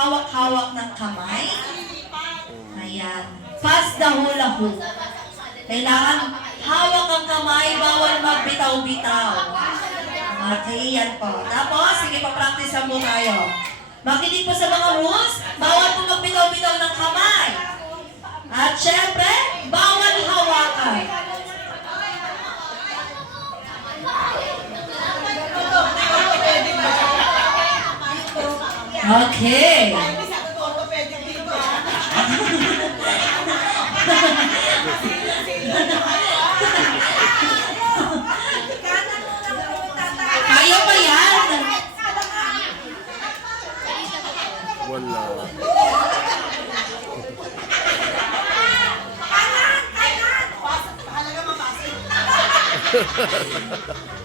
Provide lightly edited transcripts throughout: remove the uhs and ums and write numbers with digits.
hawak-hawak ng kamay. Ayan. Pass the hula hoop. Kailangan hawak ang kamay, bawal magbitaw-bitaw. Okay, yan po. Tapos, sige pa practice mo tayo. Makinig po sa mga rules, bawal po magbitaw-bitaw ng kamay. At syempre, bawal hawakan. Okay. Kaya pa yan? Wala.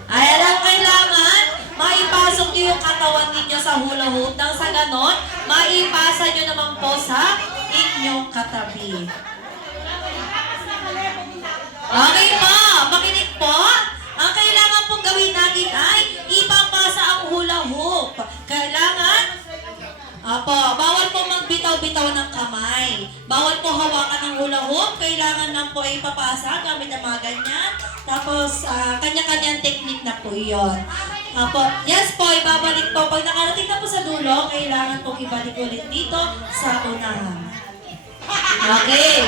Ay, alam, kailangan maipasok niyo yung katawan ninyo sa hula hoop nang sa ganon, maipasa nyo naman po sa inyong katabi. Okay po, makinig po. Ang kailangan pong gawin natin ay ipapasa ang hula hoop. Kailangan, bawal po magbitaw-bitaw ng kamay. Bawal po hawakan ng hula hoop. Kailangan lang po ay ipapasa gamit ang mga ganyan. Tapos, kanya-kanyang technique na po yun. Yes po, ibabalik po. Pag nakarating na po sa dulo, kailangan po ibalik ulit dito sa unahan. Okay.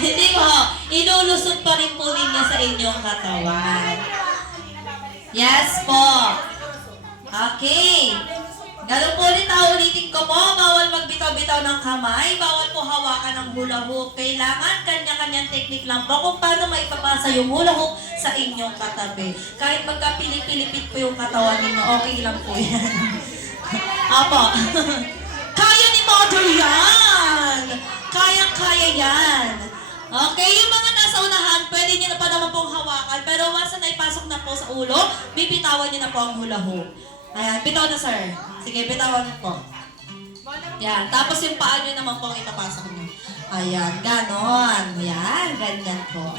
Hindi po, inulusot pa rin po ninyo sa inyong katawan. Yes po. Okay. Ganun po ulit, ulitin ko po, bawal magbitaw-bitaw ng kamay, bawal po hawakan ng hula hoop. Kailangan kanya-kanyang technique lang po kung paano maipapasa yung hula hoop sa inyong katabi. Kahit magkapilip-pilipit po yung katawan ninyo, okay lang po yan. Apo. Kaya ni Mother yan! Kayang-kaya yan. Okay, yung mga nasa unahan, pwede nyo na pa naman pong hawakan, pero once na ipasok na po sa ulo, bibitawan nyo na po ang hula hoop. Ayan, bitaw na sir. Sige, bitawan nyo po. Yan, tapos yung paa nyo naman po ang ipapasok nyo. Ayan, ganon. Yan, ganyan po.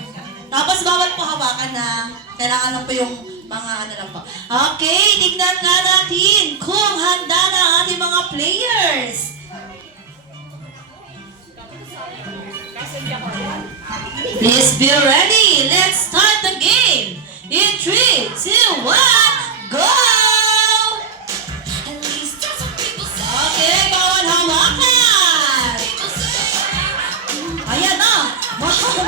Tapos bawal po hawakan na. Kailangan lang po yung mga ano lang po. Okay, tignan nga natin kung handa na ang ating mga players. Please be ready. Let's start the game. In 3, 2, 1, go! Okay, bawal hawakan. Ayan na. Wow.